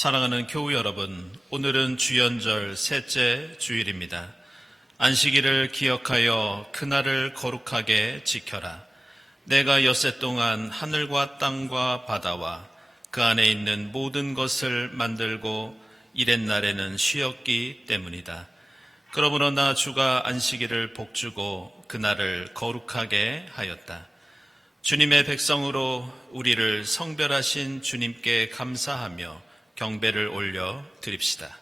사랑하는 교우 여러분, 오늘은 주연절 셋째 주일입니다. 안식일을 기억하여 그날을 거룩하게 지켜라. 내가 엿새 동안 하늘과 땅과 바다와 그 안에 있는 모든 것을 만들고 이렛날에는 쉬었기 때문이다. 그러므로 나 주가 안식일을 복주고 그날을 거룩하게 하였다. 주님의 백성으로 우리를 성별하신 주님께 감사하며 경배를 올려 드립시다.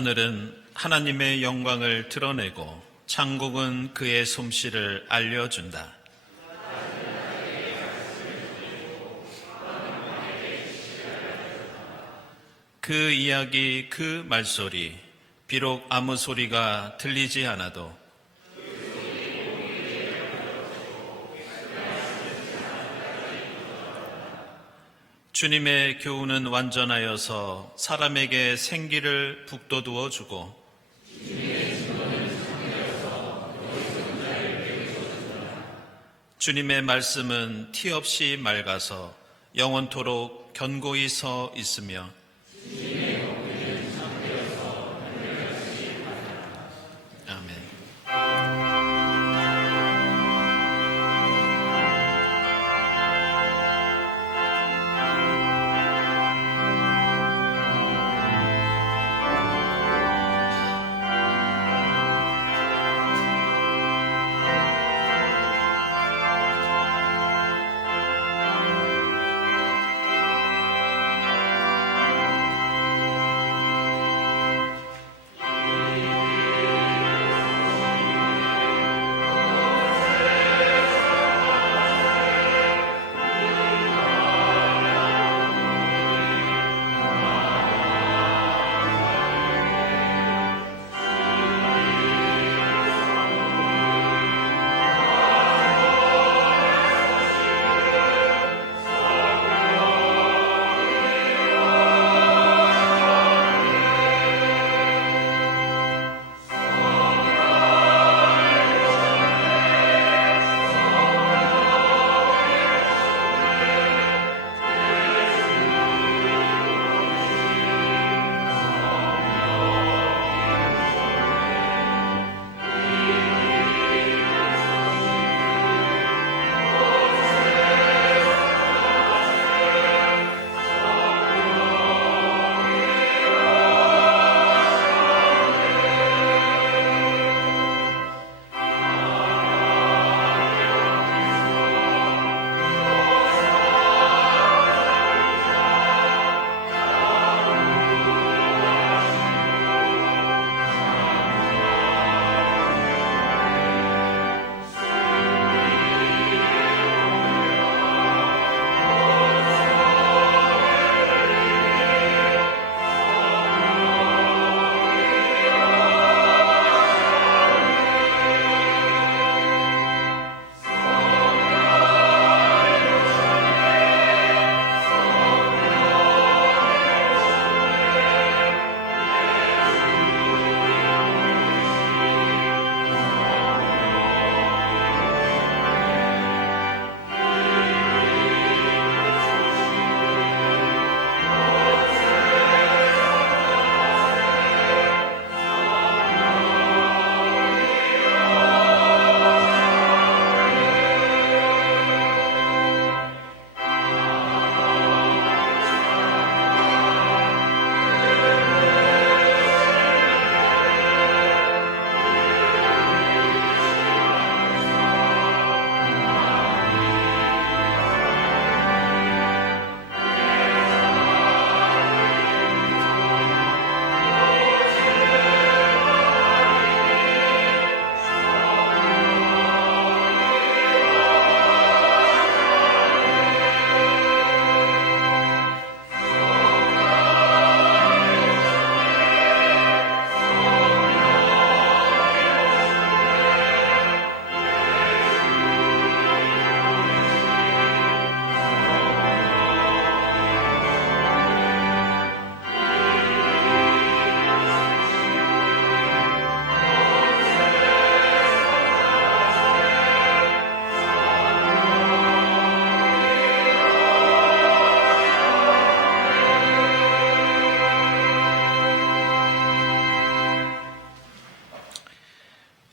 하늘은 하나님의 영광을 드러내고 창국은 그의 솜씨를 알려준다. 그 이야기, 그 말소리, 비록 아무 소리가 들리지 않아도 주님의 교훈은 완전하여서 사람에게 생기를 북돋워 주고 주님의 말씀은 티 없이 맑아서 영원토록 견고히 서 있으며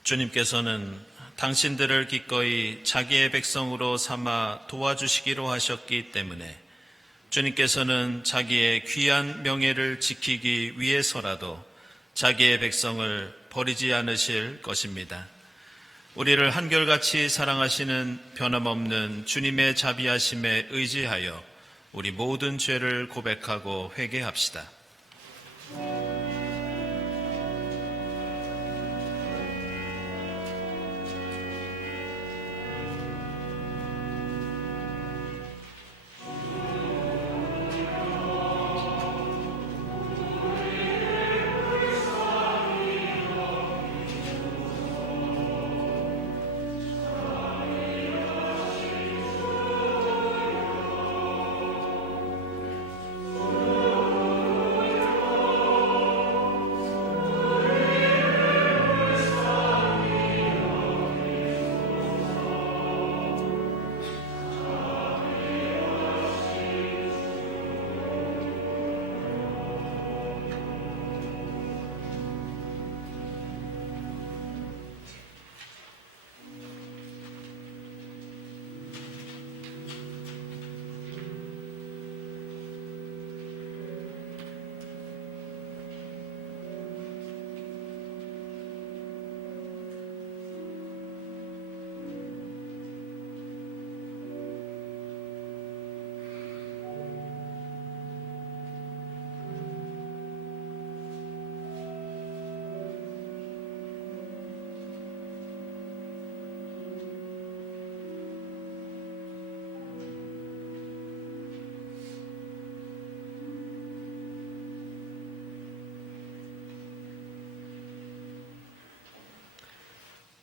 주님께서는 당신들을 기꺼이 자기의 백성으로 삼아 도와주시기로 하셨기 때문에 주님께서는 자기의 귀한 명예를 지키기 위해서라도 자기의 백성을 버리지 않으실 것입니다. 우리를 한결같이 사랑하시는 변함없는 주님의 자비하심에 의지하여 우리 모든 죄를 고백하고 회개합시다.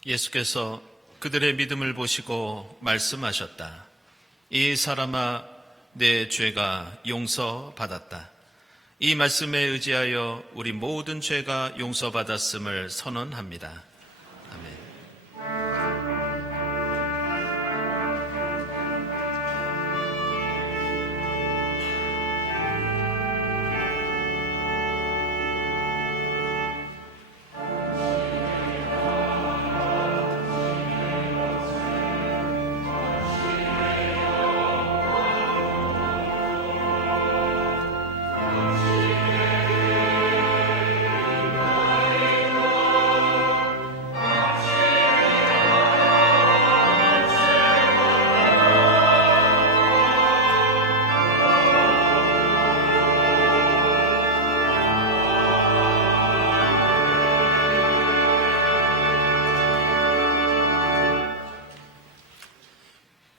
예수께서 그들의 믿음을 보시고 말씀하셨다. 이 사람아, 내 죄가 용서받았다. 이 말씀에 의지하여 우리 모든 죄가 용서받았음을 선언합니다. 아멘.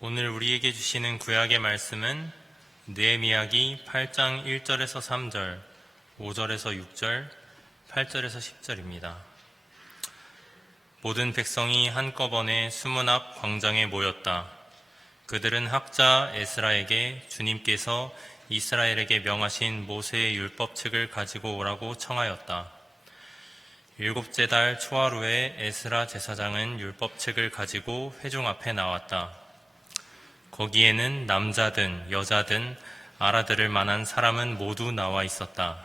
오늘 우리에게 주시는 구약의 말씀은 느헤미야기 8장 1절에서 3절, 5절에서 6절, 8절에서 10절입니다. 모든 백성이 한꺼번에 수문 앞 광장에 모였다. 그들은 학자 에스라에게 주님께서 이스라엘에게 명하신 모세의 율법책을 가지고 오라고 청하였다. 7째 달 초하루에 에스라 제사장은 율법책을 가지고 회중 앞에 나왔다. 거기에는 남자든 여자든 알아들을 만한 사람은 모두 나와 있었다.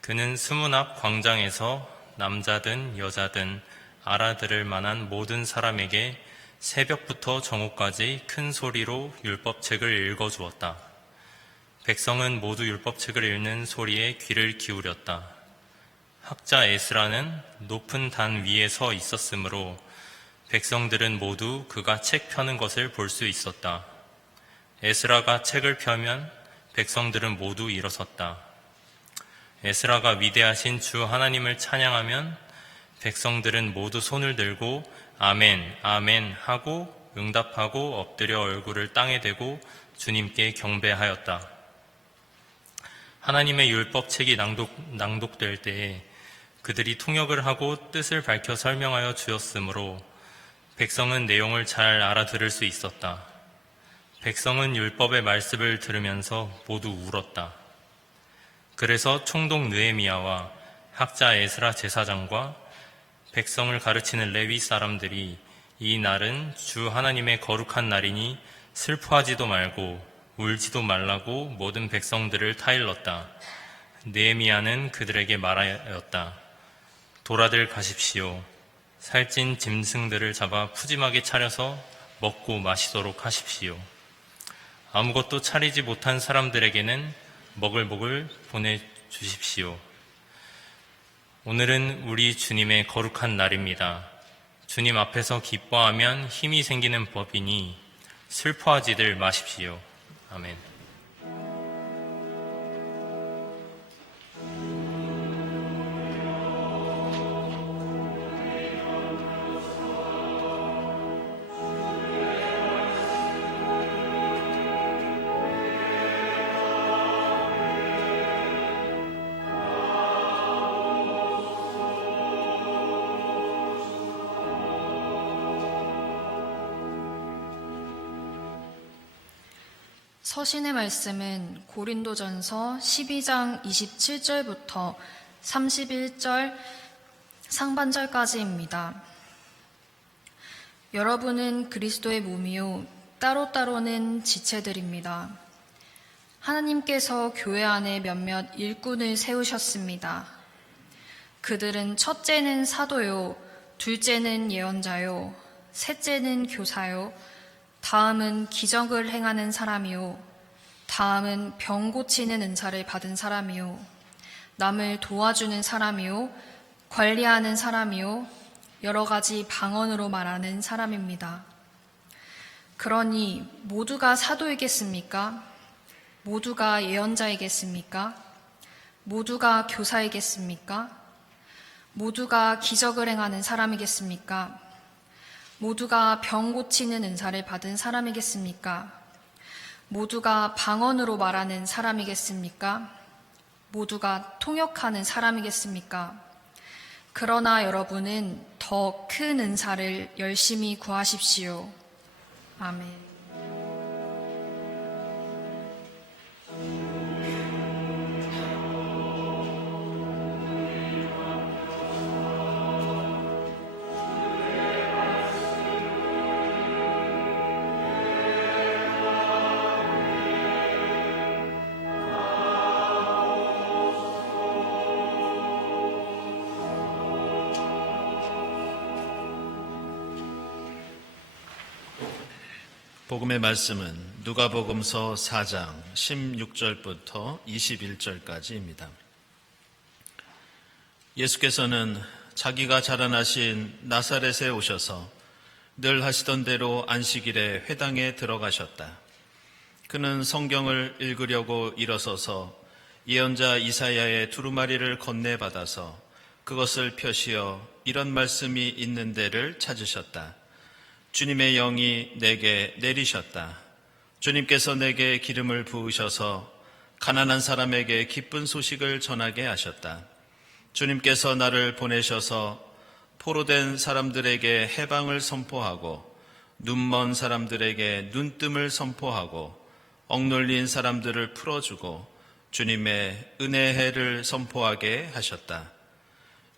그는 수문 앞 광장에서 남자든 여자든 알아들을 만한 모든 사람에게 새벽부터 정오까지 큰 소리로 율법책을 읽어주었다. 백성은 모두 율법책을 읽는 소리에 귀를 기울였다. 학자 에스라는 높은 단 위에 서 있었으므로 백성들은 모두 그가 책 펴는 것을 볼 수 있었다. 에스라가 책을 펴면 백성들은 모두 일어섰다. 에스라가 위대하신 주 하나님을 찬양하면 백성들은 모두 손을 들고 아멘, 아멘 하고 응답하고 엎드려 얼굴을 땅에 대고 주님께 경배하였다. 하나님의 율법책이 낭독될 때에 그들이 통역을 하고 뜻을 밝혀 설명하여 주었으므로 백성은 내용을 잘 알아들을 수 있었다. 백성은 율법의 말씀을 들으면서 모두 울었다. 그래서 총독 느헤미야와 학자 에스라 제사장과 백성을 가르치는 레위 사람들이 이 날은 주 하나님의 거룩한 날이니 슬퍼하지도 말고 울지도 말라고 모든 백성들을 타일렀다. 느헤미야는 그들에게 말하였다. 돌아들 가십시오. 살찐 짐승들을 잡아 푸짐하게 차려서 먹고 마시도록 하십시오. 아무것도 차리지 못한 사람들에게는 먹을 복을 보내주십시오. 오늘은 우리 주님의 거룩한 날입니다. 주님 앞에서 기뻐하면 힘이 생기는 법이니 슬퍼하지들 마십시오. 아멘. 서신의 말씀은 고린도전서 12장 27절부터 31절 상반절까지입니다. 여러분은 그리스도의 몸이요 따로따로는 지체들입니다. 하나님께서 교회 안에 몇몇 일꾼을 세우셨습니다. 그들은 첫째는 사도요, 둘째는 예언자요, 셋째는 교사요, 다음은 기적을 행하는 사람이요, 다음은 병 고치는 은사를 받은 사람이요, 남을 도와주는 사람이요, 관리하는 사람이요, 여러 가지 방언으로 말하는 사람입니다. 그러니 모두가 사도이겠습니까? 모두가 예언자이겠습니까? 모두가 교사이겠습니까? 모두가 기적을 행하는 사람이겠습니까? 모두가 병 고치는 은사를 받은 사람이겠습니까? 모두가 방언으로 말하는 사람이겠습니까? 모두가 통역하는 사람이겠습니까? 그러나 여러분은 더 큰 은사를 열심히 구하십시오. 아멘. 복음의 말씀은 누가복음서 4장 16절부터 21절까지입니다. 예수께서는 자기가 자라나신 나사렛에 오셔서 늘 하시던 대로 안식일에 회당에 들어가셨다. 그는 성경을 읽으려고 일어서서 예언자 이사야의 두루마리를 건네받아서 그것을 펴시어 이런 말씀이 있는 데를 찾으셨다. 주님의 영이 내게 내리셨다. 주님께서 내게 기름을 부으셔서 가난한 사람에게 기쁜 소식을 전하게 하셨다. 주님께서 나를 보내셔서 포로된 사람들에게 해방을 선포하고 눈먼 사람들에게 눈뜸을 선포하고 억눌린 사람들을 풀어주고 주님의 은혜의 해를 선포하게 하셨다.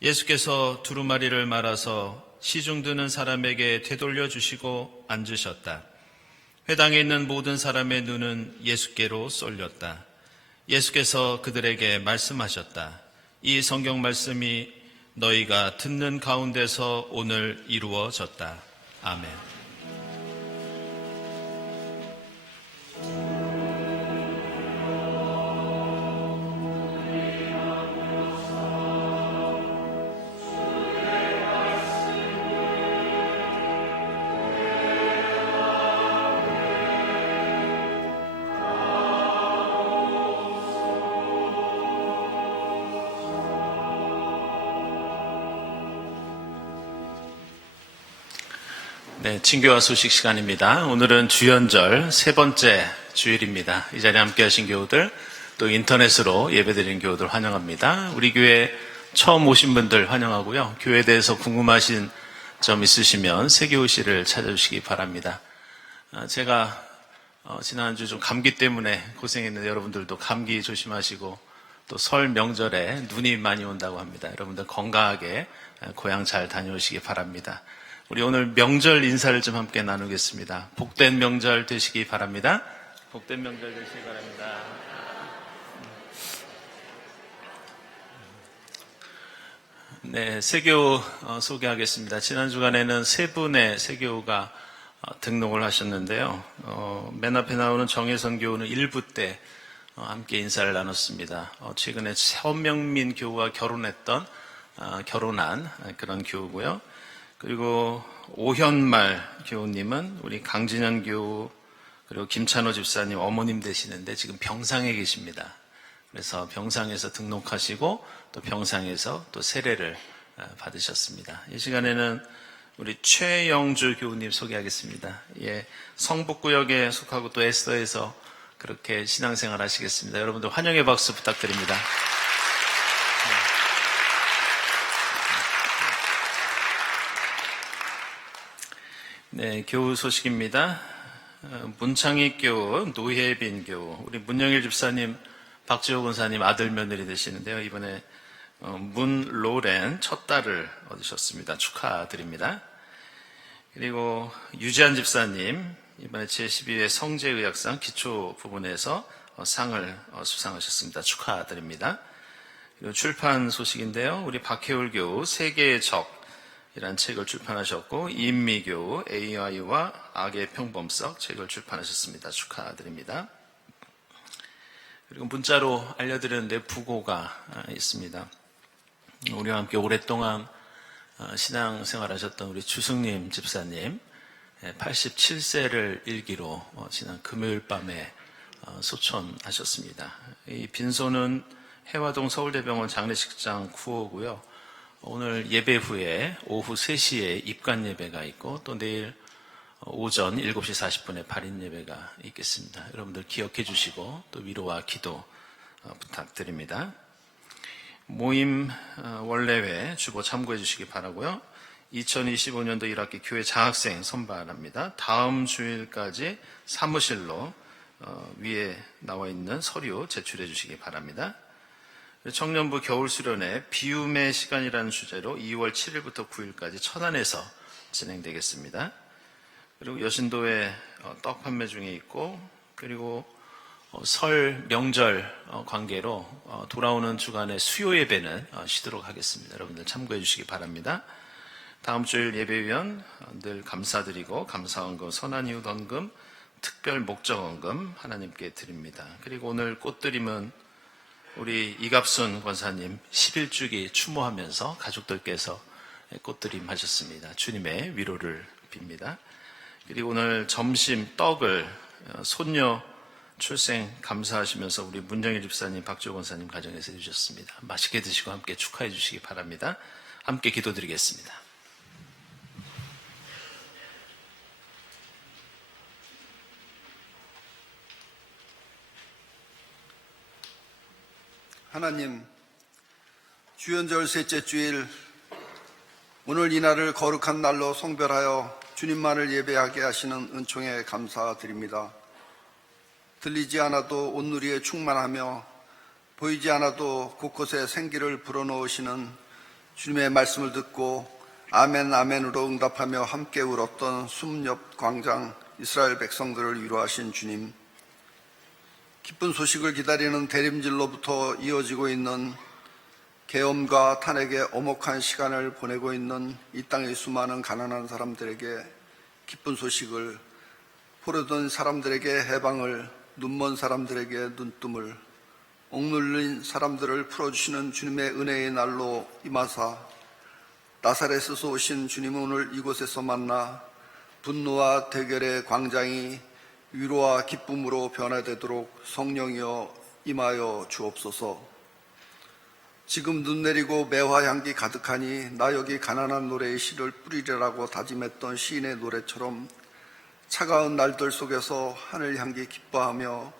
예수께서 두루마리를 말아서 시중 드는 사람에게 되돌려 주시고 앉으셨다. 회당에 있는 모든 사람의 눈은 예수께로 쏠렸다. 예수께서 그들에게 말씀하셨다. 이 성경 말씀이 너희가 듣는 가운데서 오늘 이루어졌다. 아멘. 네, 친교와 소식 시간입니다. 오늘은 주연절 세 번째 주일입니다. 이 자리에 함께 하신 교우들, 또 인터넷으로 예배드리는 교우들 환영합니다. 우리 교회 처음 오신 분들 환영하고요. 교회에 대해서 궁금하신 점 있으시면 세교우실을 찾아주시기 바랍니다. 제가 지난주 좀 감기 때문에 고생했는데 여러분들도 감기 조심하시고 또 설 명절에 눈이 많이 온다고 합니다. 여러분들 건강하게 고향 잘 다녀오시기 바랍니다. 우리 오늘 명절 인사를 좀 함께 나누겠습니다. 복된 명절 되시기 바랍니다. 복된 명절 되시기 바랍니다. 네, 세교 소개하겠습니다. 지난 주간에는 세 분의 세교가 등록을 하셨는데요. 맨 앞에 나오는 정혜선 교우는 1부 때 함께 인사를 나눴습니다. 최근에 서명민 교우와 결혼한 그런 교우고요. 그리고 오현말 교우님은 우리 강진현 교우 그리고 김찬호 집사님 어머님 되시는데 지금 병상에 계십니다. 그래서 병상에서 등록하시고 또 병상에서 또 세례를 받으셨습니다. 이 시간에는 우리 최영주 교우님 소개하겠습니다. 예, 성북구역에 속하고 또 에스더에서 그렇게 신앙생활 하시겠습니다. 여러분들 환영의 박수 부탁드립니다. 네, 교우 소식입니다. 문창익 교우, 노혜빈 교우, 우리 문영일 집사님, 박지호 권사님 아들 며느리 되시는데요. 이번에 문로렌 첫 딸을 얻으셨습니다. 축하드립니다. 그리고 유지한 집사님, 이번에 제12회 성제의학상 기초 부분에서 상을 수상하셨습니다. 축하드립니다. 그리고 출판 소식인데요. 우리 박혜울 교우 세계의 적이라는 책을 출판하셨고, 이인미 교우 AI와 악의 평범석 책을 출판하셨습니다. 축하드립니다. 그리고 문자로 알려드렸는데 부고가 있습니다. 우리와 함께 오랫동안 신앙생활 하셨던 우리 주승님 집사님 87세를 일기로 지난 금요일 밤에 소천하셨습니다. 이 빈소는 해화동 서울대병원 장례식장 9호고요. 오늘 예배 후에 오후 3시에 입관 예배가 있고 또 내일 오전 7시 40분에 발인 예배가 있겠습니다. 여러분들 기억해 주시고 또 위로와 기도 부탁드립니다. 모임 원래회 주보 참고해 주시기 바라고요. 2025년도 1학기 교회 장학생 선발합니다. 다음 주일까지 사무실로 위에 나와 있는 서류 제출해 주시기 바랍니다. 청년부 겨울 수련회 비움의 시간이라는 주제로 2월 7일부터 9일까지 천안에서 진행되겠습니다. 그리고 여신도에 떡 판매 중에 있고, 그리고 설 명절 관계로 돌아오는 주간에 수요 예배는 쉬도록 하겠습니다. 여러분들 참고해 주시기 바랍니다. 다음 주일 예배위원 늘 감사드리고 감사원금, 선한 이웃 헌금, 특별 목적원금 하나님께 드립니다. 그리고 오늘 꽃드림은 우리 이갑순 권사님 11주기 추모하면서 가족들께서 꽃드림 하셨습니다. 주님의 위로를 빕니다. 그리고 오늘 점심 떡을 손녀 출생 감사하시면서 우리 문정일 집사님, 박지호 권사님 가정에서 해주셨습니다. 맛있게 드시고 함께 축하해 주시기 바랍니다. 함께 기도드리겠습니다. 하나님, 주연절 셋째 주일, 오늘 이 날을 거룩한 날로 성별하여 주님만을 예배하게 하시는 은총에 감사드립니다. 들리지 않아도 온누리에 충만하며 보이지 않아도 곳곳에 생기를 불어넣으시는 주님의 말씀을 듣고 아멘 아멘으로 응답하며 함께 울었던 숨옆 광장 이스라엘 백성들을 위로하신 주님, 기쁜 소식을 기다리는 대림질로부터 이어지고 있는 계엄과 탄핵의 엄혹한 시간을 보내고 있는 이 땅의 수많은 가난한 사람들에게 기쁜 소식을, 포로된 사람들에게 해방을, 눈먼 사람들에게 눈뜸을, 억눌린 사람들을 풀어주시는 주님의 은혜의 날로 임하사 나사렛에서 오신 주님은 오늘 이곳에서 만나 분노와 대결의 광장이 위로와 기쁨으로 변화되도록 성령이여 임하여 주옵소서. 지금 눈 내리고 매화 향기 가득하니 나 여기 가난한 노래의 씨를 뿌리리라고 다짐했던 시인의 노래처럼 차가운 날들 속에서 하늘 향기 기뻐하며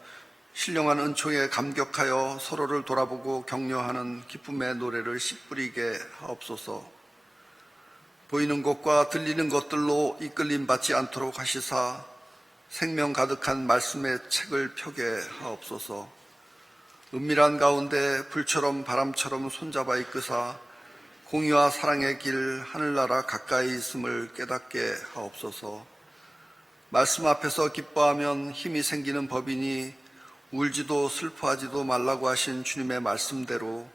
신령한 은총에 감격하여 서로를 돌아보고 격려하는 기쁨의 노래를 씨 뿌리게 하옵소서. 보이는 것과 들리는 것들로 이끌림 받지 않도록 하시사 생명 가득한 말씀의 책을 펴게 하옵소서. 은밀한 가운데 불처럼 바람처럼 손잡아 이끄사 공의와 사랑의 길 하늘나라 가까이 있음을 깨닫게 하옵소서. 말씀 앞에서 기뻐하면 힘이 생기는 법이니 울지도 슬퍼하지도 말라고 하신 주님의 말씀대로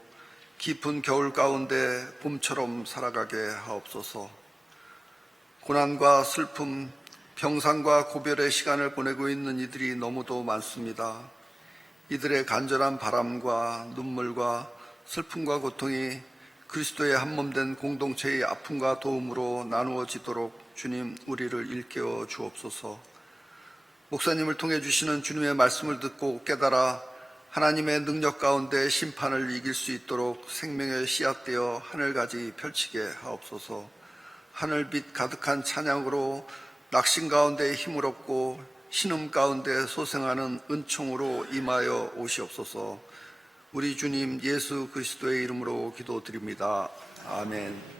깊은 겨울 가운데 봄처럼 살아가게 하옵소서. 고난과 슬픔, 병상과 고별의 시간을 보내고 있는 이들이 너무도 많습니다. 이들의 간절한 바람과 눈물과 슬픔과 고통이 그리스도의 한몸된 공동체의 아픔과 도움으로 나누어지도록 주님 우리를 일깨워 주옵소서. 목사님을 통해 주시는 주님의 말씀을 듣고 깨달아 하나님의 능력 가운데 심판을 이길 수 있도록 생명의 씨앗되어 하늘까지 펼치게 하옵소서. 하늘빛 가득한 찬양으로 낙심 가운데 힘을 얻고 신음 가운데 소생하는 은총으로 임하여 오시옵소서. 우리 주님 예수 그리스도의 이름으로 기도드립니다. 아멘.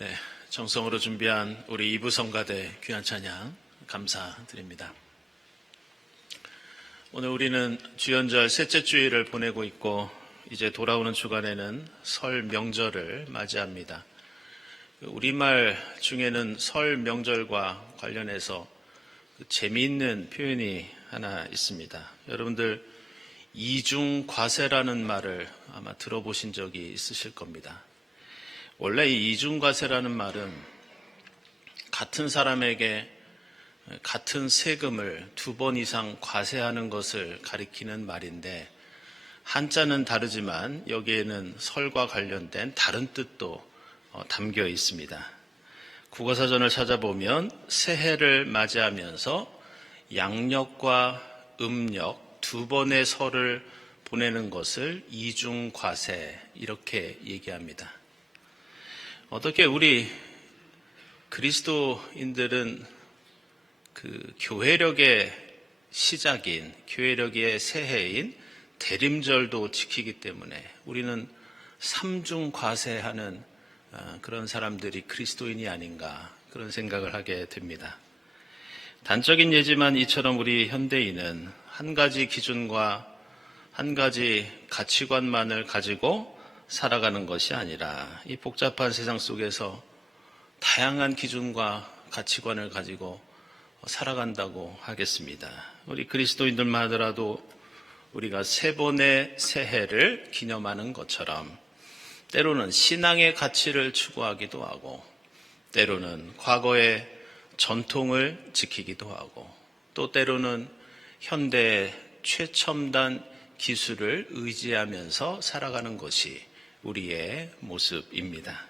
네, 정성으로 준비한 우리 이부 성가대 귀한 찬양 감사드립니다. 오늘 우리는 주연절 셋째 주일을 보내고 있고 이제 돌아오는 주간에는 설 명절을 맞이합니다. 우리말 중에는 설 명절과 관련해서 재미있는 표현이 하나 있습니다. 여러분들 이중과세라는 말을 아마 들어보신 적이 있으실 겁니다. 원래 이 이중과세라는 말은 같은 사람에게 같은 세금을 2번 이상 과세하는 것을 가리키는 말인데 한자는 다르지만 여기에는 설과 관련된 다른 뜻도 담겨 있습니다. 국어사전을 찾아보면 새해를 맞이하면서 양력과 음력 2번의 설을 보내는 것을 이중과세 이렇게 얘기합니다. 어떻게 우리 그리스도인들은 그 교회력의 시작인, 교회력의 새해인 대림절도 지키기 때문에 우리는 삼중과세하는 그런 사람들이 그리스도인이 아닌가 그런 생각을 하게 됩니다. 단적인 예지만 이처럼 우리 현대인은 한 가지 기준과 한 가지 가치관만을 가지고 살아가는 것이 아니라 이 복잡한 세상 속에서 다양한 기준과 가치관을 가지고 살아간다고 하겠습니다. 우리 그리스도인들만 하더라도 우리가 3번의 새해를 기념하는 것처럼 때로는 신앙의 가치를 추구하기도 하고 때로는 과거의 전통을 지키기도 하고 또 때로는 현대의 최첨단 기술을 의지하면서 살아가는 것이 우리의 모습입니다.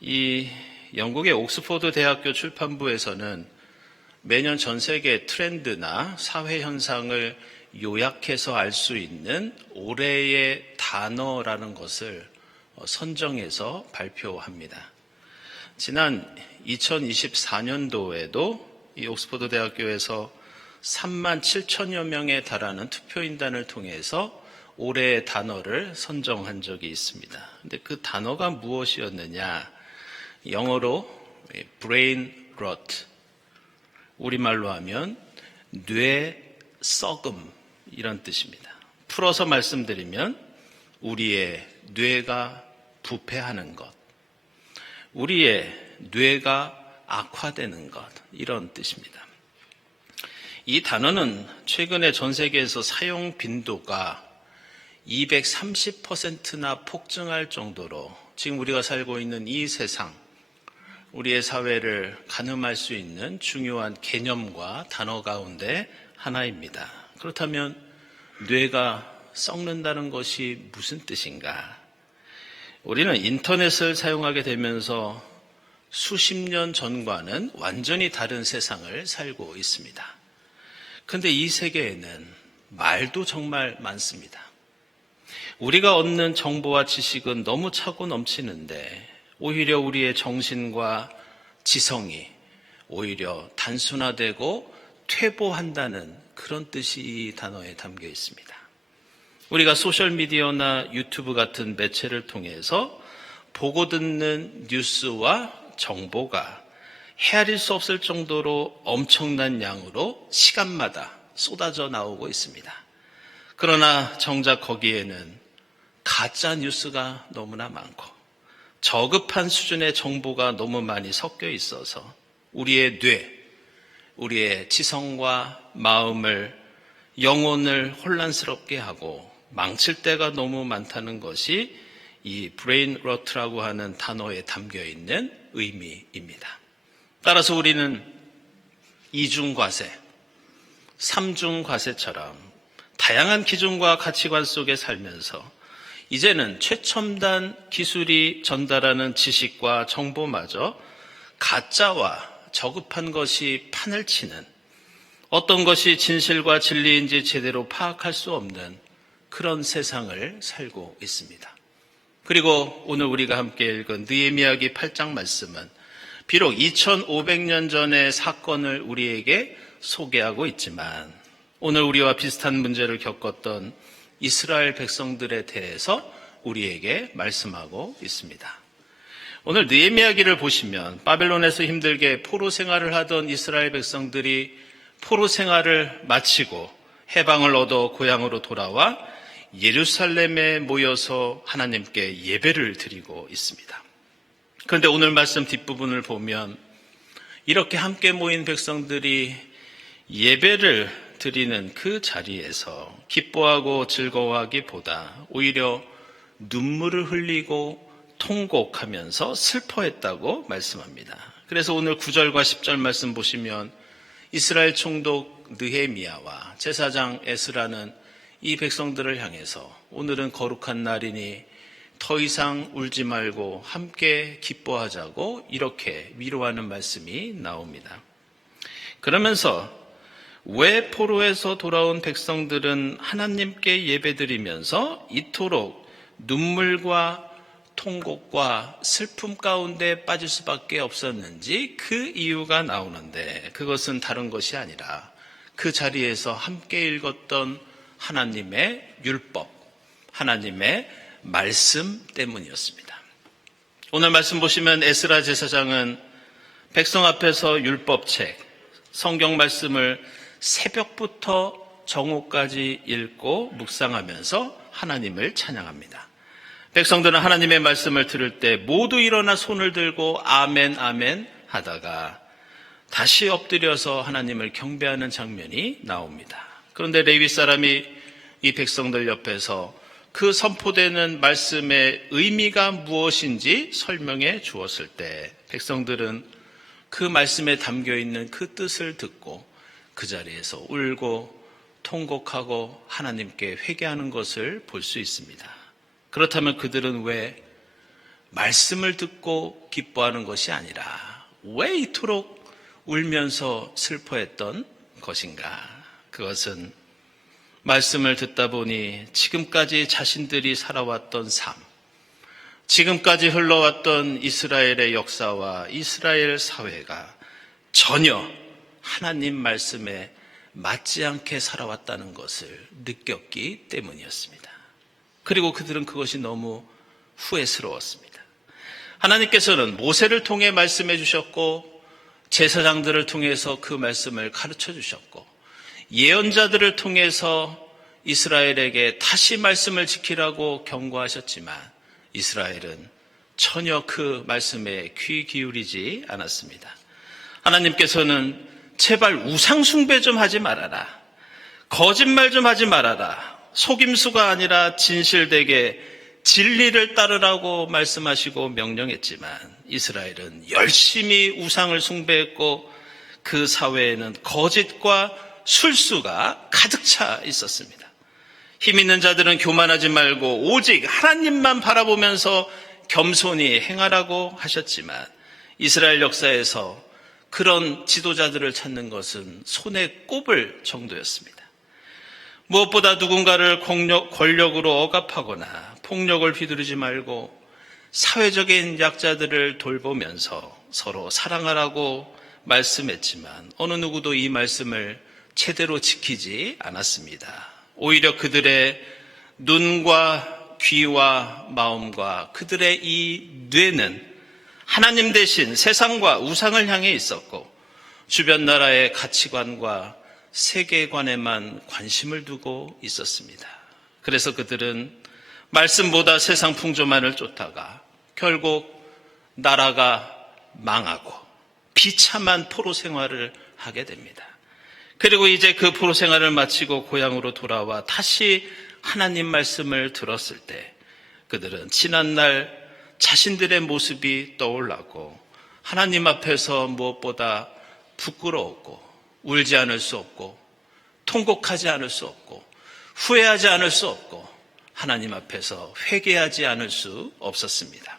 이 영국의 옥스포드 대학교 출판부에서는 매년 전 세계 트렌드나 사회 현상을 요약해서 알 수 있는 올해의 단어라는 것을 선정해서 발표합니다. 지난 2024년도에도 이 옥스포드 대학교에서 3만 7천여 명에 달하는 투표인단을 통해서 올해의 단어를 선정한 적이 있습니다. 근데 그 단어가 무엇이었느냐? 영어로 brain rot, 우리말로 하면 뇌 썩음 이런 뜻입니다. 풀어서 말씀드리면 우리의 뇌가 부패하는 것, 우리의 뇌가 악화되는 것 이런 뜻입니다. 이 단어는 최근에 전 세계에서 사용 빈도가 230%나 폭증할 정도로 지금 우리가 살고 있는 이 세상, 우리의 사회를 가늠할 수 있는 중요한 개념과 단어 가운데 하나입니다. 그렇다면 뇌가 썩는다는 것이 무슨 뜻인가? 우리는 인터넷을 사용하게 되면서 수십 년 전과는 완전히 다른 세상을 살고 있습니다. 그런데 이 세계에는 말도 정말 많습니다. 우리가 얻는 정보와 지식은 너무 차고 넘치는데 오히려 우리의 정신과 지성이 오히려 단순화되고 퇴보한다는 그런 뜻이 이 단어에 담겨 있습니다. 우리가 소셜미디어나 유튜브 같은 매체를 통해서 보고 듣는 뉴스와 정보가 헤아릴 수 없을 정도로 엄청난 양으로 시간마다 쏟아져 나오고 있습니다. 그러나 정작 거기에는 가짜 뉴스가 너무나 많고 저급한 수준의 정보가 너무 많이 섞여 있어서 우리의 뇌, 우리의 지성과 마음을, 영혼을 혼란스럽게 하고 망칠 때가 너무 많다는 것이 이 브레인 러트라고 하는 단어에 담겨 있는 의미입니다. 따라서 우리는 이중과세, 삼중과세처럼 다양한 기준과 가치관 속에 살면서 이제는 최첨단 기술이 전달하는 지식과 정보마저 가짜와 저급한 것이 판을 치는, 어떤 것이 진실과 진리인지 제대로 파악할 수 없는 그런 세상을 살고 있습니다. 그리고 오늘 우리가 함께 읽은 느헤미야기 8장 말씀은 비록 2500년 전의 사건을 우리에게 소개하고 있지만 오늘 우리와 비슷한 문제를 겪었던 이스라엘 백성들에 대해서 우리에게 말씀하고 있습니다. 오늘 느헤미야기를 보시면 바벨론에서 힘들게 포로 생활을 하던 이스라엘 백성들이 포로 생활을 마치고 해방을 얻어 고향으로 돌아와 예루살렘에 모여서 하나님께 예배를 드리고 있습니다. 그런데 오늘 말씀 뒷부분을 보면 이렇게 함께 모인 백성들이 예배를 드리는 그 자리에서 기뻐하고 즐거워하기보다 오히려 눈물을 흘리고 통곡하면서 슬퍼했다고 말씀합니다. 그래서 오늘 9절과 10절 말씀 보시면 이스라엘 총독 느헤미야와 제사장 에스라는 이 백성들을 향해서 오늘은 거룩한 날이니 더 이상 울지 말고 함께 기뻐하자고 이렇게 위로하는 말씀이 나옵니다. 그러면서 왜 포로에서 돌아온 백성들은 하나님께 예배드리면서 이토록 눈물과 통곡과 슬픔 가운데 빠질 수밖에 없었는지 그 이유가 나오는데, 그것은 다른 것이 아니라 그 자리에서 함께 읽었던 하나님의 율법, 하나님의 말씀 때문이었습니다. 오늘 말씀 보시면 에스라 제사장은 백성 앞에서 율법책, 성경 말씀을 새벽부터 정오까지 읽고 묵상하면서 하나님을 찬양합니다. 백성들은 하나님의 말씀을 들을 때 모두 일어나 손을 들고 아멘 아멘 하다가 다시 엎드려서 하나님을 경배하는 장면이 나옵니다. 그런데 레위 사람이 이 백성들 옆에서 그 선포되는 말씀의 의미가 무엇인지 설명해 주었을 때 백성들은 그 말씀에 담겨있는 그 뜻을 듣고 그 자리에서 울고 통곡하고 하나님께 회개하는 것을 볼 수 있습니다. 그렇다면 그들은 왜 말씀을 듣고 기뻐하는 것이 아니라 왜 이토록 울면서 슬퍼했던 것인가? 그것은 말씀을 듣다 보니 지금까지 자신들이 살아왔던 삶, 지금까지 흘러왔던 이스라엘의 역사와 이스라엘 사회가 전혀 하나님 말씀에 맞지 않게 살아왔다는 것을 느꼈기 때문이었습니다. 그리고 그들은 그것이 너무 후회스러웠습니다. 하나님께서는 모세를 통해 말씀해 주셨고 제사장들을 통해서 그 말씀을 가르쳐 주셨고 예언자들을 통해서 이스라엘에게 다시 말씀을 지키라고 경고하셨지만 이스라엘은 전혀 그 말씀에 귀 기울이지 않았습니다. 하나님께서는 제발 우상 숭배 좀 하지 말아라. 거짓말 좀 하지 말아라. 속임수가 아니라 진실되게 진리를 따르라고 말씀하시고 명령했지만 이스라엘은 열심히 우상을 숭배했고 그 사회에는 거짓과 술수가 가득 차 있었습니다. 힘 있는 자들은 교만하지 말고 오직 하나님만 바라보면서 겸손히 행하라고 하셨지만 이스라엘 역사에서 그런 지도자들을 찾는 것은 손에 꼽을 정도였습니다. 무엇보다 누군가를 권력으로 억압하거나 폭력을 휘두르지 말고 사회적인 약자들을 돌보면서 서로 사랑하라고 말씀했지만 어느 누구도 이 말씀을 제대로 지키지 않았습니다. 오히려 그들의 눈과 귀와 마음과 그들의 이 뇌는 하나님 대신 세상과 우상을 향해 있었고 주변 나라의 가치관과 세계관에만 관심을 두고 있었습니다. 그래서 그들은 말씀보다 세상 풍조만을 쫓다가 결국 나라가 망하고 비참한 포로 생활을 하게 됩니다. 그리고 이제 그 포로 생활을 마치고 고향으로 돌아와 다시 하나님 말씀을 들었을 때 그들은 지난날 자신들의 모습이 떠올랐고 하나님 앞에서 무엇보다 부끄러웠고 울지 않을 수 없고 통곡하지 않을 수 없고 후회하지 않을 수 없고 하나님 앞에서 회개하지 않을 수 없었습니다.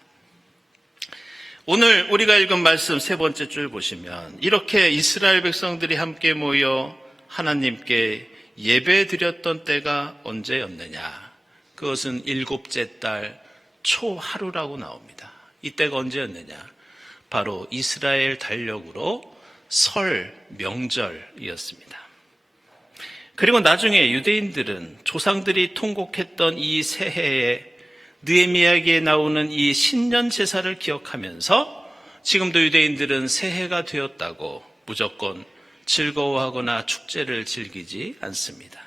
오늘 우리가 읽은 말씀 세 번째 줄 보시면 이렇게 이스라엘 백성들이 함께 모여 하나님께 예배드렸던 때가 언제였느냐? 그것은 일곱째 달 초하루라고 나옵니다. 이때가 언제였느냐? 바로 이스라엘 달력으로 설 명절이었습니다. 그리고 나중에 유대인들은 조상들이 통곡했던 이 새해에 느헤미야기에 나오는 이 신년 제사를 기억하면서 지금도 유대인들은 새해가 되었다고 무조건 즐거워하거나 축제를 즐기지 않습니다.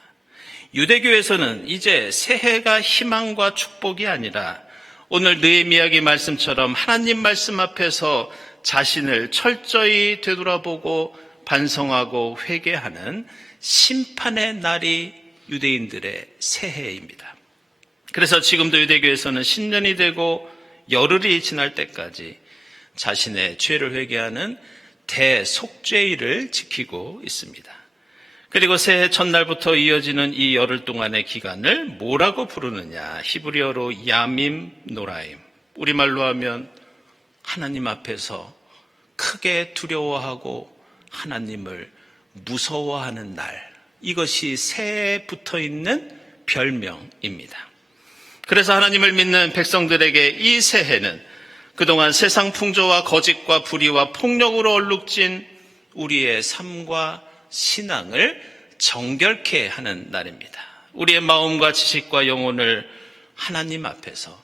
유대교에서는 이제 새해가 희망과 축복이 아니라 오늘 느헤미야기 말씀처럼 하나님 말씀 앞에서 자신을 철저히 되돌아보고 반성하고 회개하는 심판의 날이 유대인들의 새해입니다. 그래서 지금도 유대교에서는 신년이 되고 열흘이 지날 때까지 자신의 죄를 회개하는 대속죄일을 지키고 있습니다. 그리고 새해 첫날부터 이어지는 이 열흘 동안의 기간을 뭐라고 부르느냐? 히브리어로 야밈 노라임, 우리말로 하면 하나님 앞에서 크게 두려워하고 하나님을 무서워하는 날, 이것이 새해에 붙어있는 별명입니다. 그래서 하나님을 믿는 백성들에게 이 새해는 그동안 세상 풍조와 거짓과 불의와 폭력으로 얼룩진 우리의 삶과 신앙을 정결케 하는 날입니다. 우리의 마음과 지식과 영혼을 하나님 앞에서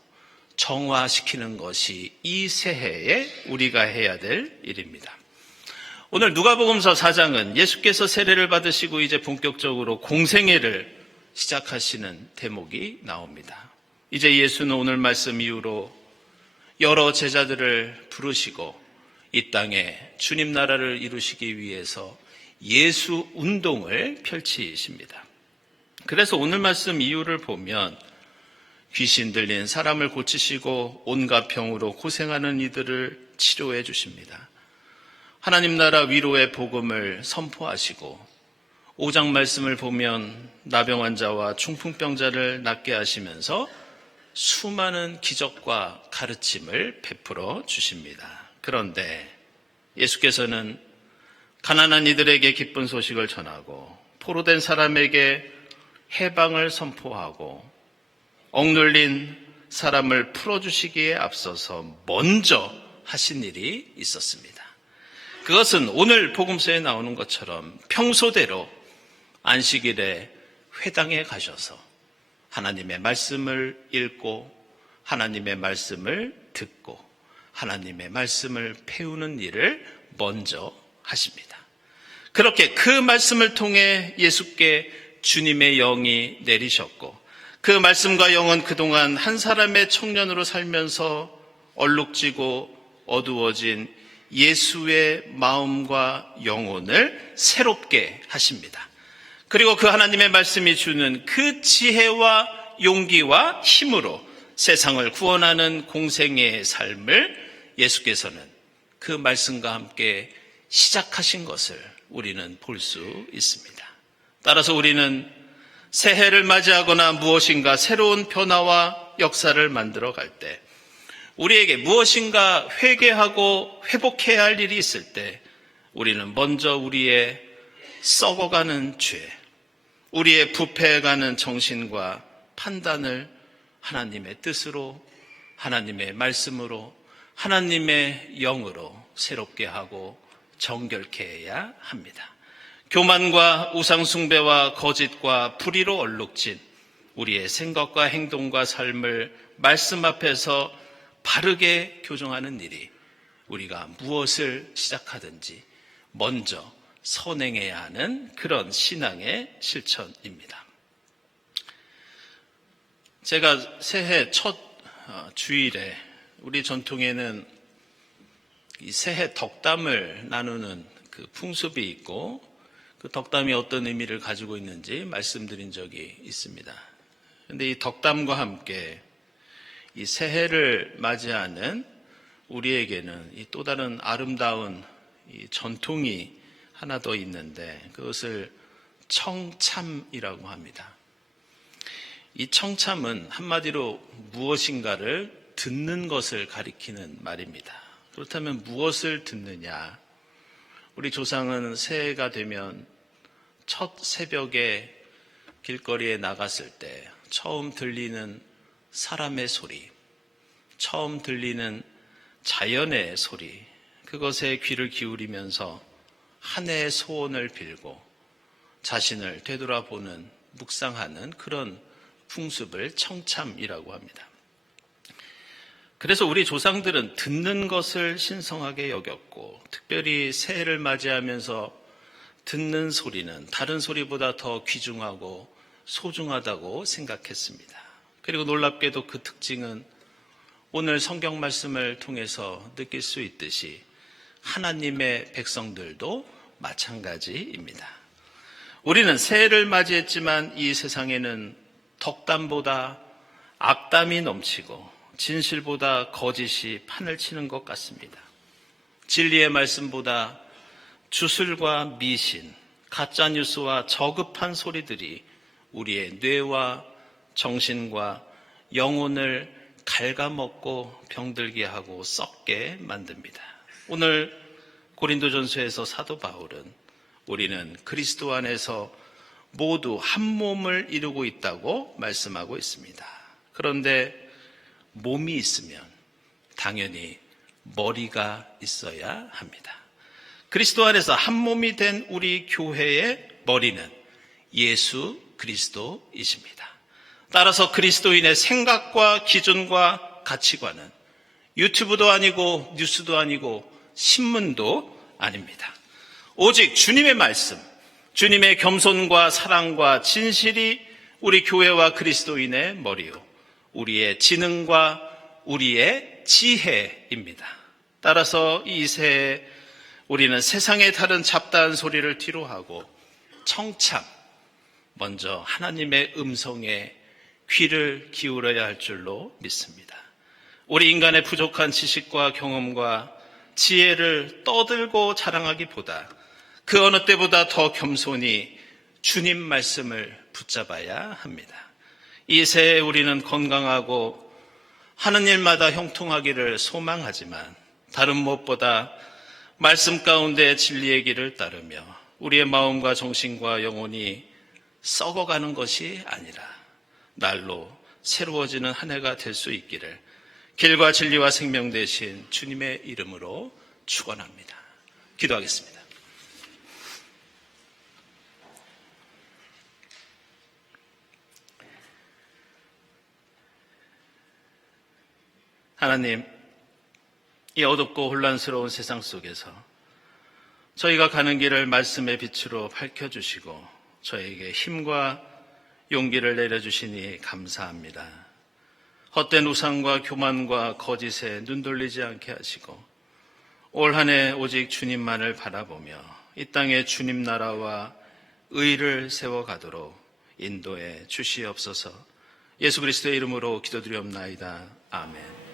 정화시키는 것이 이 새해에 우리가 해야 될 일입니다. 오늘 누가복음서 4장은 예수께서 세례를 받으시고 이제 본격적으로 공생애를 시작하시는 대목이 나옵니다. 이제 예수는 오늘 말씀 이후로 여러 제자들을 부르시고 이 땅에 주님 나라를 이루시기 위해서 예수 운동을 펼치십니다. 그래서 오늘 말씀 이유를 보면 귀신 들린 사람을 고치시고 온갖 병으로 고생하는 이들을 치료해 주십니다. 하나님 나라 위로의 복음을 선포하시고 5장 말씀을 보면 나병 환자와 중풍병자를 낫게 하시면서 수많은 기적과 가르침을 베풀어 주십니다. 그런데 예수께서는 가난한 이들에게 기쁜 소식을 전하고 포로된 사람에게 해방을 선포하고 억눌린 사람을 풀어주시기에 앞서서 먼저 하신 일이 있었습니다. 그것은 오늘 복음서에 나오는 것처럼 평소대로 안식일에 회당에 가셔서 하나님의 말씀을 읽고 하나님의 말씀을 듣고 하나님의 말씀을 배우는 일을 먼저 하십니다. 그렇게 그 말씀을 통해 예수께 주님의 영이 내리셨고 그 말씀과 영은 그동안 한 사람의 청년으로 살면서 얼룩지고 어두워진 예수의 마음과 영혼을 새롭게 하십니다. 그리고 그 하나님의 말씀이 주는 그 지혜와 용기와 힘으로 세상을 구원하는 공생애의 삶을 예수께서는 그 말씀과 함께 시작하신 것을 우리는 볼 수 있습니다. 따라서 우리는 새해를 맞이하거나 무엇인가 새로운 변화와 역사를 만들어 갈 때 우리에게 무엇인가 회개하고 회복해야 할 일이 있을 때 우리는 먼저 우리의 썩어가는 죄, 우리의 부패해가는 정신과 판단을 하나님의 뜻으로, 하나님의 말씀으로, 하나님의 영으로 새롭게 하고 정결케 해야 합니다. 교만과 우상숭배와 거짓과 불의로 얼룩진 우리의 생각과 행동과 삶을 말씀 앞에서 바르게 교정하는 일이 우리가 무엇을 시작하든지 먼저 선행해야 하는 그런 신앙의 실천입니다. 제가 새해 첫 주일에 우리 전통에는 이 새해 덕담을 나누는 그 풍습이 있고 그 덕담이 어떤 의미를 가지고 있는지 말씀드린 적이 있습니다. 그런데 이 덕담과 함께 이 새해를 맞이하는 우리에게는 이 또 다른 아름다운 이 전통이 하나 더 있는데 그것을 청참이라고 합니다. 이 청참은 한마디로 무엇인가를 듣는 것을 가리키는 말입니다. 그렇다면 무엇을 듣느냐? 우리 조상은 새해가 되면 첫 새벽에 길거리에 나갔을 때 처음 들리는 사람의 소리, 처음 들리는 자연의 소리, 그것에 귀를 기울이면서 한 해의 소원을 빌고 자신을 되돌아보는, 묵상하는 그런 풍습을 청참이라고 합니다. 그래서 우리 조상들은 듣는 것을 신성하게 여겼고 특별히 새해를 맞이하면서 듣는 소리는 다른 소리보다 더 귀중하고 소중하다고 생각했습니다. 그리고 놀랍게도 그 특징은 오늘 성경 말씀을 통해서 느낄 수 있듯이 하나님의 백성들도 마찬가지입니다. 우리는 새해를 맞이했지만 이 세상에는 덕담보다 악담이 넘치고 진실보다 거짓이 판을 치는 것 같습니다. 진리의 말씀보다 주술과 미신, 가짜뉴스와 저급한 소리들이 우리의 뇌와 정신과 영혼을 갉아먹고 병들게 하고 썩게 만듭니다. 오늘 고린도전서에서 사도 바울은 우리는 그리스도 안에서 모두 한 몸을 이루고 있다고 말씀하고 있습니다. 그런데 몸이 있으면 당연히 머리가 있어야 합니다. 그리스도 안에서 한 몸이 된 우리 교회의 머리는 예수 그리스도이십니다. 따라서 그리스도인의 생각과 기준과 가치관은 유튜브도 아니고 뉴스도 아니고 신문도 아닙니다. 오직 주님의 말씀, 주님의 겸손과 사랑과 진실이 우리 교회와 그리스도인의 머리요, 우리의 지능과 우리의 지혜입니다. 따라서 이 새해 우리는 세상의 다른 잡다한 소리를 뒤로하고 청참 먼저 하나님의 음성에 귀를 기울여야 할 줄로 믿습니다. 우리 인간의 부족한 지식과 경험과 지혜를 떠들고 자랑하기보다 그 어느 때보다 더 겸손히 주님 말씀을 붙잡아야 합니다. 이 새해 우리는 건강하고 하는 일마다 형통하기를 소망하지만 다른 무엇보다 말씀 가운데 진리의 길을 따르며 우리의 마음과 정신과 영혼이 썩어가는 것이 아니라 날로 새로워지는 한 해가 될 수 있기를 길과 진리와 생명 되신 주님의 이름으로 축원합니다. 기도하겠습니다. 하나님, 이 어둡고 혼란스러운 세상 속에서 저희가 가는 길을 말씀의 빛으로 밝혀주시고 저에게 힘과 용기를 내려주시니 감사합니다. 헛된 우상과 교만과 거짓에 눈 돌리지 않게 하시고 올 한 해 오직 주님만을 바라보며 이 땅에 주님 나라와 의를 세워가도록 인도해 주시옵소서. 예수 그리스도의 이름으로 기도드리옵나이다. 아멘.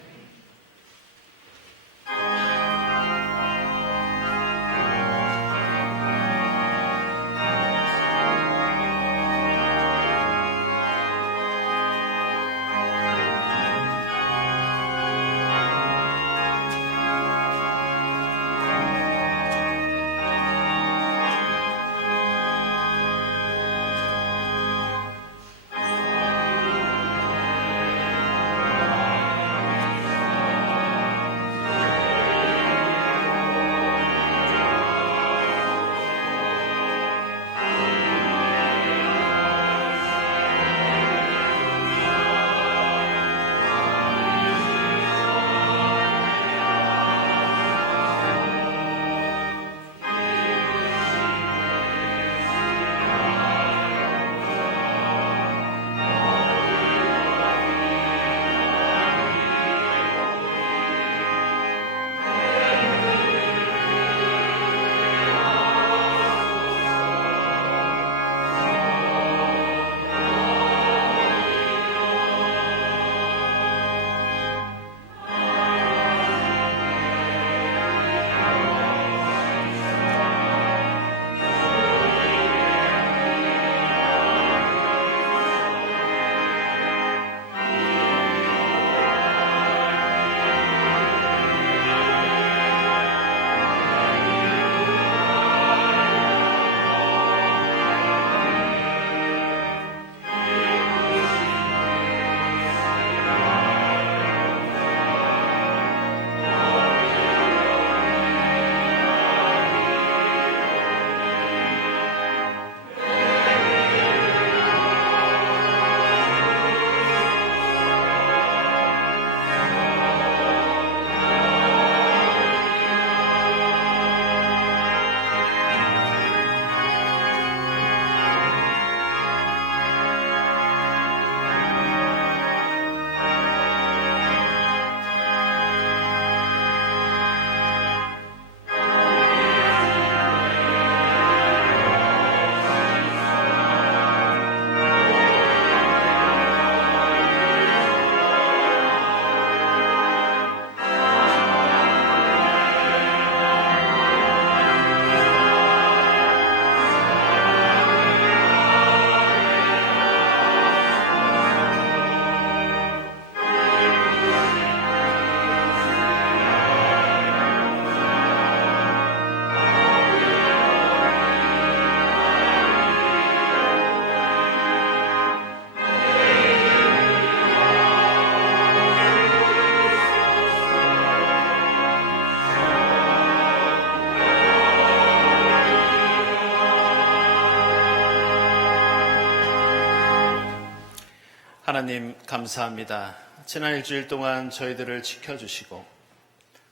하나님 감사합니다. 지난 일주일 동안 저희들을 지켜주시고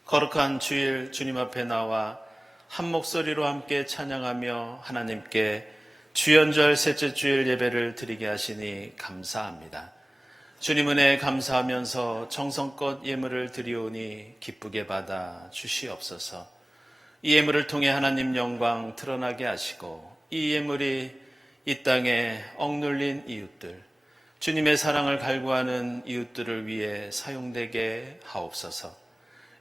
거룩한 주일 주님 앞에 나와 한 목소리로 함께 찬양하며 하나님께 주연절 셋째 주일 예배를 드리게 하시니 감사합니다. 주님 은혜에 감사하면서 정성껏 예물을 드리오니 기쁘게 받아 주시옵소서. 이 예물을 통해 하나님 영광 드러나게 하시고 이 예물이 이 땅에 억눌린 이웃들, 주님의 사랑을 갈구하는 이웃들을 위해 사용되게 하옵소서.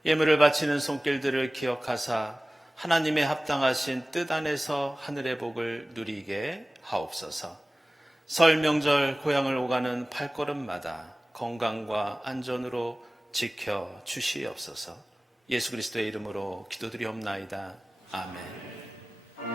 예물을 바치는 손길들을 기억하사 하나님의 합당하신 뜻 안에서 하늘의 복을 누리게 하옵소서. 설 명절 고향을 오가는 발걸음마다 건강과 안전으로 지켜 주시옵소서. 예수 그리스도의 이름으로 기도드리옵나이다. 아멘.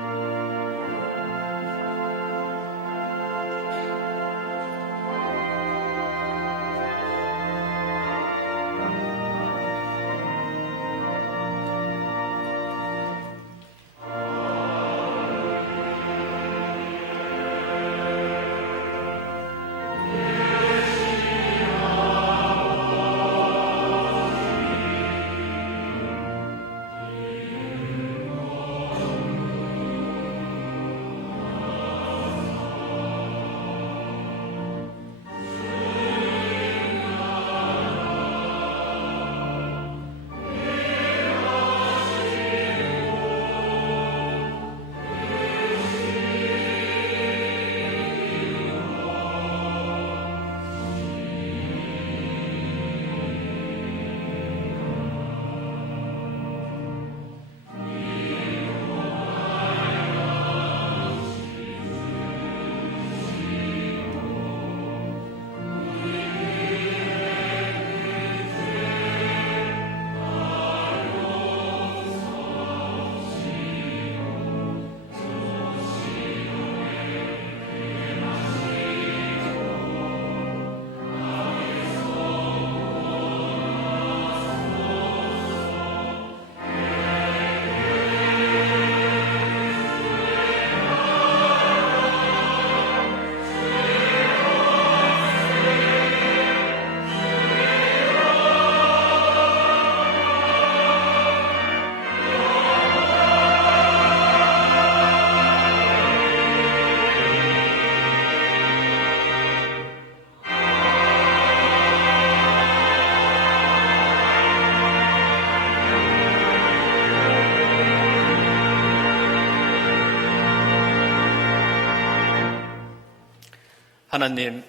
하나님,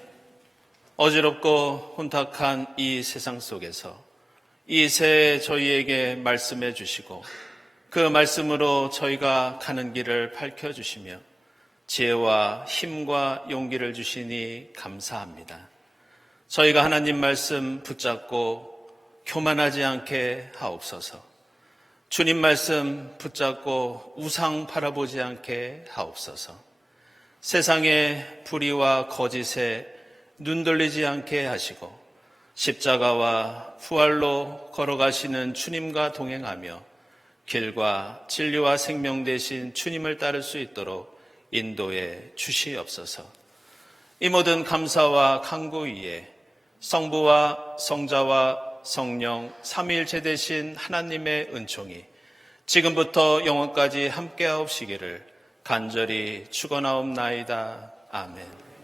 어지럽고 혼탁한 이 세상 속에서 이 새해 저희에게 말씀해 주시고 그 말씀으로 저희가 가는 길을 밝혀주시며 지혜와 힘과 용기를 주시니 감사합니다. 저희가 하나님 말씀 붙잡고 교만하지 않게 하옵소서. 주님 말씀 붙잡고 우상 바라보지 않게 하옵소서. 세상의 불의와 거짓에 눈 돌리지 않게 하시고 십자가와 부활로 걸어가시는 주님과 동행하며 길과 진리와 생명 되신 주님을 따를 수 있도록 인도해 주시옵소서. 이 모든 감사와 간구 위에 성부와 성자와 성령 삼위일체 되신 하나님의 은총이 지금부터 영원까지 함께하옵시기를 간절히 축원하옵나이다. 아멘.